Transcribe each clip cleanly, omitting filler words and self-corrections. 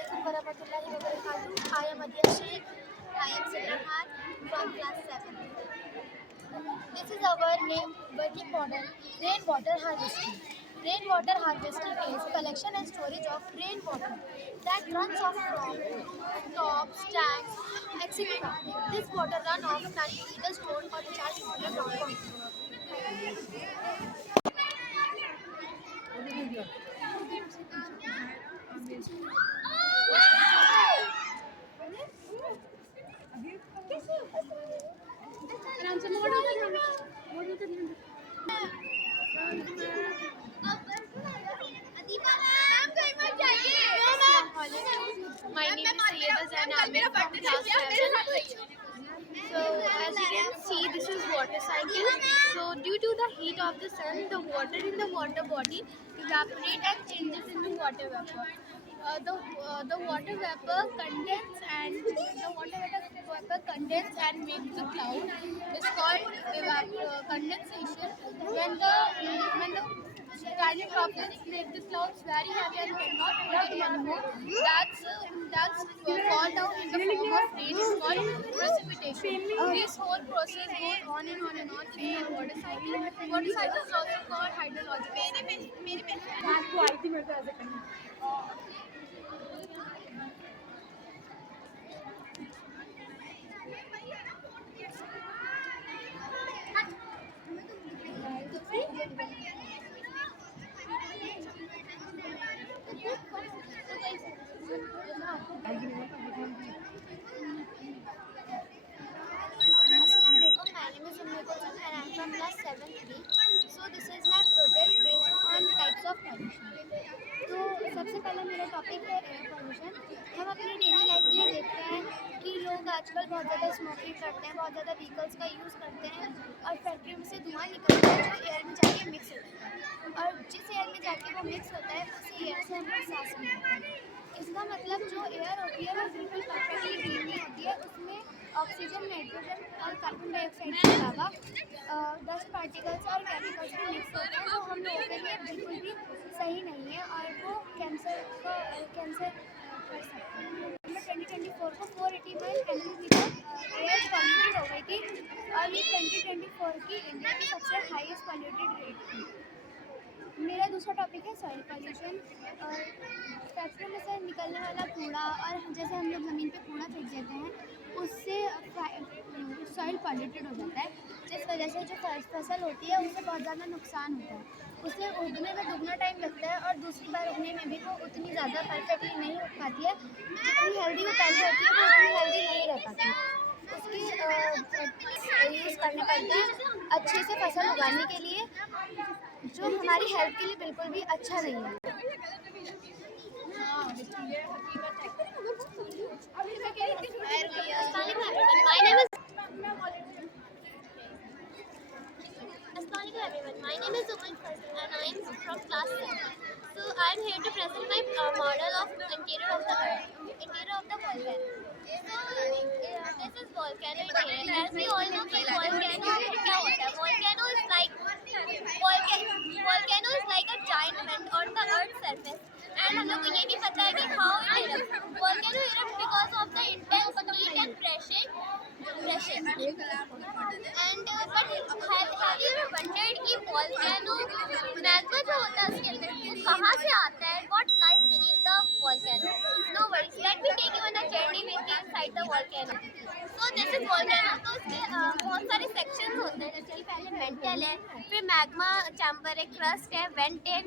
Assalamualaikum warahmatullahi wabarakatuh. I am Adia Sheikh. I am Sidrahan from class 7. This is our working model, rainwater harvesting. Rainwater harvesting is collection and storage of rainwater that runs off from rooftops, tanks, etc. This water runoff can be either stored or recharged underground. My name is Sayyeda Zain Amir from class 7. So as you can see, this is water cycle. So due to the heat of the sun, the water in the water body evaporate and changes into water vapor. The water vapor condense and makes the cloud. It's called condensation. When the tiny droplets make the clouds very heavy and cannot hold it anymore, that's fall down in the form of rain. It's called precipitation. This whole process goes on and on and on in the water cycle. Water cycle is also called hydrological. Assalamualaikum. My name is Ummi Kulsum and I am from class 7B. So this is my project based on types of pollution. तो सबसे पहला मेरा टॉपिक है air pollution. हम अपनी daily life में देखते हैं कि लोग आजकल बहुत ज़्यादा स्मोकिंग करते हैं, बहुत ज़्यादा व्हीकल्स का यूज़ करते हैं और फैक्ट्री में से धुआं निकलता है जो एयर में जाके मिक्स होता है और जिस एयर में जाके वो मिक्स होता है उसी एयर से हमें सांस मिलता है। इसका मतलब जो एयर होती है वो बिल्कुल परफेक्टली क्लीन नहीं होती है, उसमें ऑक्सीजन, नाइट्रोजन और कार्बन डाइऑक्साइड के अलावा डस्ट पार्टिकल्स और केमिकल्स भी मिक्स होते हैं जो हम लोगों के लिए बिल्कुल भी सही नहीं है और वो कैंसर कर सकते हैं। 2024 को 481 एमपी एयर पॉल्यूटेड हो गई थी और ये 2024 की इंडिया की सबसे हाईएस्ट पॉल्यूटेड रेट थी। मेरा दूसरा टॉपिक है सॉइल पॉल्यूशन। फैक्ट्री में से निकलने वाला कूड़ा और जैसे हम लोग ज़मीन पे कूड़ा फेंक देते हैं उससे सॉइल पॉल्यूटेड हो जाता है, जिस वजह से जो फसल होती है उससे बहुत ज़्यादा नुकसान होता है। उसे उगने में दुगना टाइम लगता है और दूसरी बार उगने में भी वो उतनी ज़्यादा परफेक्टली नहीं उग पाती है। जितनी हेल्दी वो पहले होती है वो उतनी हेल्दी नहीं रह पाती। उसकी यूज़ करने पड़ता है अच्छे से फसल उगाने के लिए, जो हमारी हेल्थ के लिए बिल्कुल भी अच्छा नहीं है। Assalamualaikum everyone. My name is Umar Faisal and I am from class 7. So I am here to present my model of interior of the volcano. So this is volcano interior. As we all know, कि volcano क्या होता है? Volcano is like a giant vent on the earth's surface. And हम लोग को ये भी पता है कि how it erupts. Volcano erupts because of the intense heat and pressure. And but have you ever wondered कि volcano magma जो होता है उसके अंदर वो कहाँ से आता है? What lies beneath the volcano? No worries. Let me take you on a journey with you inside the volcano. So this is volcano. तो इसके बहुत सारे sections होते हैं, जैसे कि पहले mantle है, फिर magma chamber है, crust है, vent है,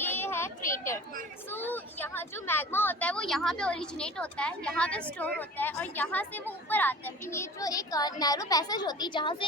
ये है crater. So यहाँ जो magma होता है वो यहाँ पे originate होता है, यहाँ पे store होता है और यहाँ से वो ऊपर आता है। फिर ये जो एक narrow passage होती है जहाँ से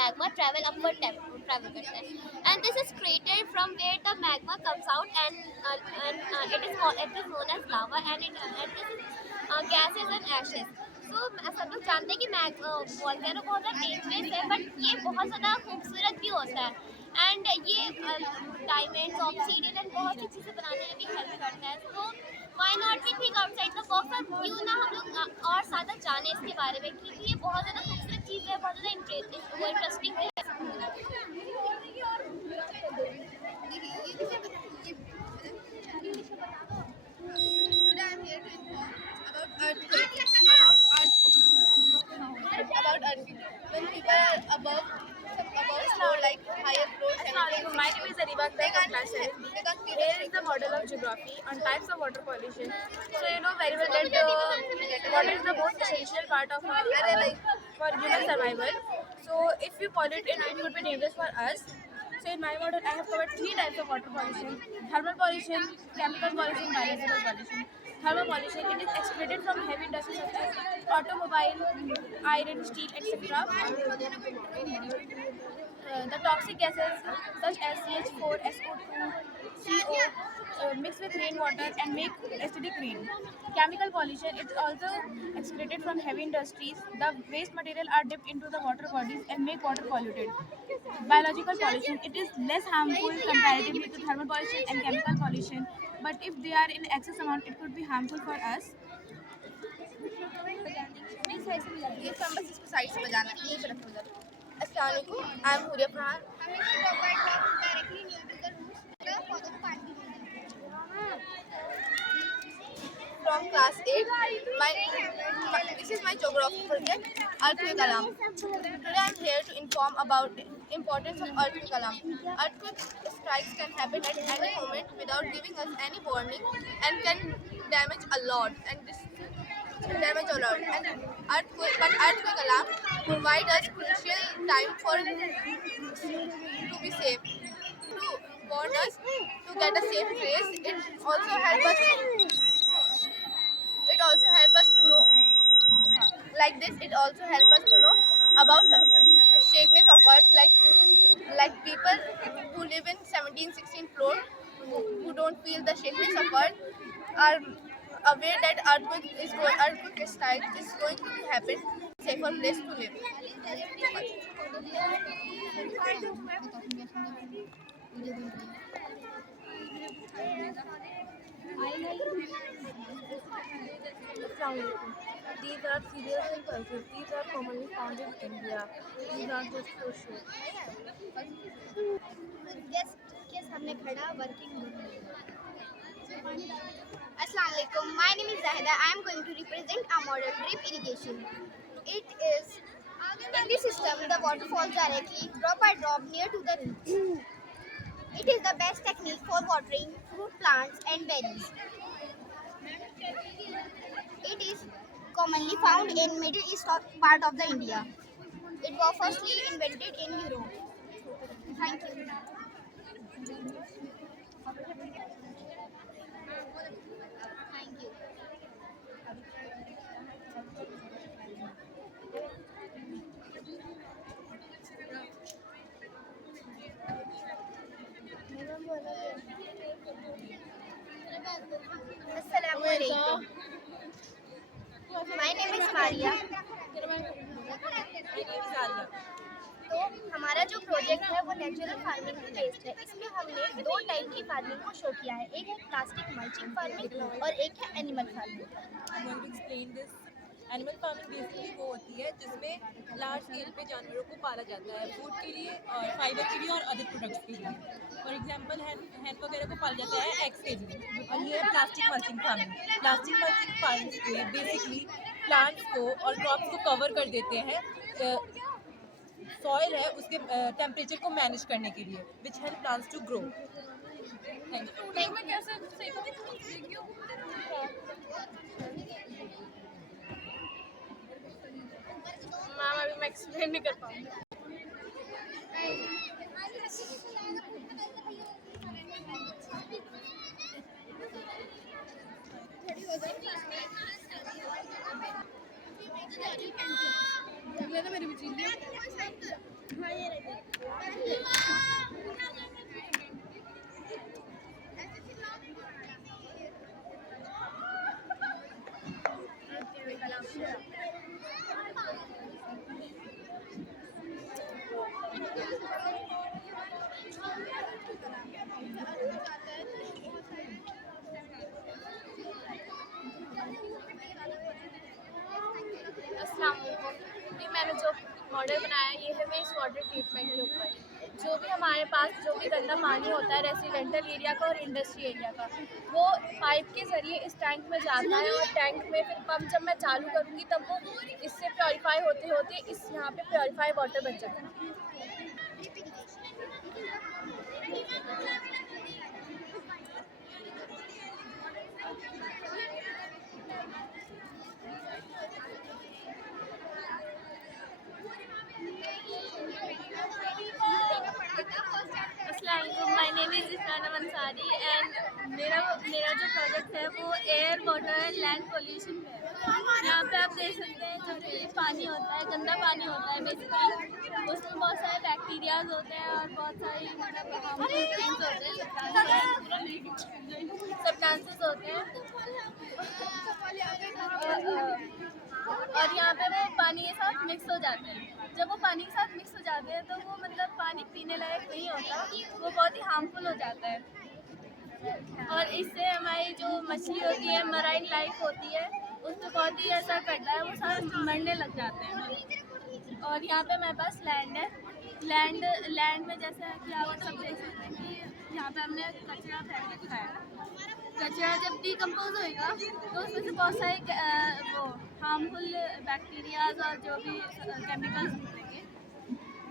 magma travel करता है। And this is crater from where the magma comes out and it is known as lava and this is gases and ashes. So सब लोग जानते हैं कि वोल्केनो बहुत ज़्यादा डेंजरस है, बट ये बहुत ज़्यादा खूबसूरत भी होता है एंड ये डायमंड्स, ऑब्सीडियन एंड बहुत सी चीज़ें बनाने में भी हेल्प करता है। तो why not we think outside the box और क्यों ना हम लोग और ज़्यादा जाने इसके बारे में, क्योंकि ये बहुत ज़्यादा खूबसूरत चीज़ है, बहुत ज़्यादा इंटरेस्टिंग है। on types of water pollution. So you know very well that water is the most essential part of for human survival. So if we pollute it, it could be dangerous for us. So in my model, I have covered three types of water pollution: thermal pollution, chemical pollution, biological pollution. Thermal pollution, it is excreted from heavy industries such as automobile, iron, steel, etc. The toxic gases such as CH4, SO2, CO mix with rainwater and make acidic rain. Chemical pollution, it is also excreted from heavy industries. The waste material are dipped into the water bodies and make water polluted. Biological pollution, it is less harmful comparatively to thermal pollution and chemical pollution, but if they are in excess amount, it could be harmful for us. ये सब बस इसको साइड से बजाना है, यहीं पे रखो उधर। अस्सलाम वालेकुम, I am Huriya Farhan from class 8. This is my geography project, earthquake alarm. Today I am here to inform about the importance of earthquake alarm. Earthquake strikes can happen at any moment without giving us any warning and can damage a lot. And earthquake alarm provide us crucial time to be safe, to warn us to get a safe place. It also help us to know like this. It also help us to know about the shakiness of earth, like people who live in 17, 16 floor who don't feel the shakiness of earth are aware that earthquake strike is going to happen. Safer place to live. These are serious and pulses. These are commonly found in India. These are just for show. Assalamualaikum. My name is Zahida. I am going to represent our model drip irrigation. It is in this system the water falls directly drop by drop near to the roots. It is the best technique for watering fruit plants and berries. It is commonly found in Middle East part of the India. It was firstly invented in Europe. Thank you. Thank you. Assalamualaikum. My name is Maria. तो हमारा जो प्रोजेक्ट है वो natural farming पे बेस्ड है। इसमें हमने दो टाइप की फार्मिंग को शो किया है, एक है प्लास्टिक मल्चिंग फार्मिंग और एक है animal farming. Animal farming basically वो होती है जिसमें लार्ज स्केल पे जानवरों को पाला जाता है फूड के लिए और फाइबर के लिए और अदर प्रोडक्ट्स के लिए। फॉर एग्जांपल हैन वगैरह को पाला जाता है एग्स के लिए। और ये है plastic mulching farming. Plastic mulching farming पे बेसिकली प्लांट्स को और क्रॉप्स को कवर कर देते हैं सॉइल है उसके टेम्परेचर को मैनेज करने के लिए which help plants to grow. Thank you. Ma'am अभी मैं एक्सप्लेन नहीं कर पाऊँगी। मेरी भी चीज ये मैंने जो मॉडल बनाया ये है वेस्ट वाटर ट्रीटमेंट के ऊपर। जो भी हमारे पास जो भी गंदा पानी होता है रेसिडेंटल एरिया का और इंडस्ट्री एरिया का, वो पाइप के ज़रिए इस टैंक में जाता है और टैंक में फिर पंप जब मैं चालू करूँगी तब वो इससे प्योरीफाई होते होते इस यहाँ पे प्योरीफाई वाटर बन जाएगा। कुमारी एंड मेरा जो प्रोजेक्ट है वो air water and land pollution पे है। यहाँ पे आप देख सकते हैं जो भी पानी होता है, गंदा पानी होता है बेसिकली, उसमें बहुत सारे बैक्टीरियाज होते हैं और बहुत सारी मतलब हार्मफुल थिंग्स होते हैं, सब्सटेंसेस होते हैं। और यहाँ पे वो पानी के साथ मिक्स हो जाते हैं। जब वो पानी के साथ मिक्स हो जाते हैं तो वो मतलब पानी पीने लायक नहीं होता, वो बहुत ही हार्मफुल हो जाता है। और इससे हमारी जो मछली होती है, मराइन लाइफ होती है, उस पर बहुत ही असर पड़ता है, वो सारे मरने लग जाते हैं। और यहाँ पे मेरे पास लैंड है। लैंड में जैसे कि आप सब देख सकते हैं कि यहाँ पे हमने कचरा फेंक रखा है। कचरा जब डिकम्पोज होएगा तो उसमें से बहुत सारे वो हार्मफुल बैक्टीरियाज और जो भी केमिकल्स निकलेंगे,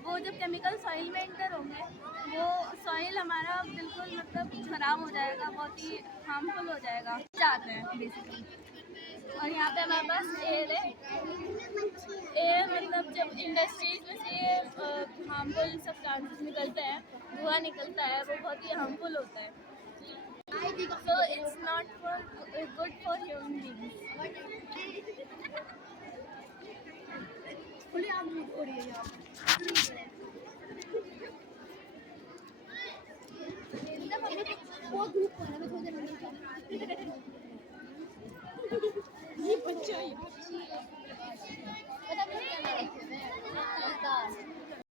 वो जब केमिकल सॉइल में एंटर होंगे, वो सॉइल हमारा बिल्कुल मतलब ख़राब हो जाएगा, बहुत ही हार्मफुल हो जाएगा, चाहते हैं बेसिकली। और यहाँ पे हमारे पास एयर है। एयर मतलब जब इंडस्ट्रीज में से हार्मफुल सब्सटेंसेस निकलते हैं, धुआं निकलता है, वो बहुत ही हार्मफुल होता है। So it's not good for human beings. वो ग्रुप बना मैं थोड़ी देर में ये बच्चा ही पता नहीं क्या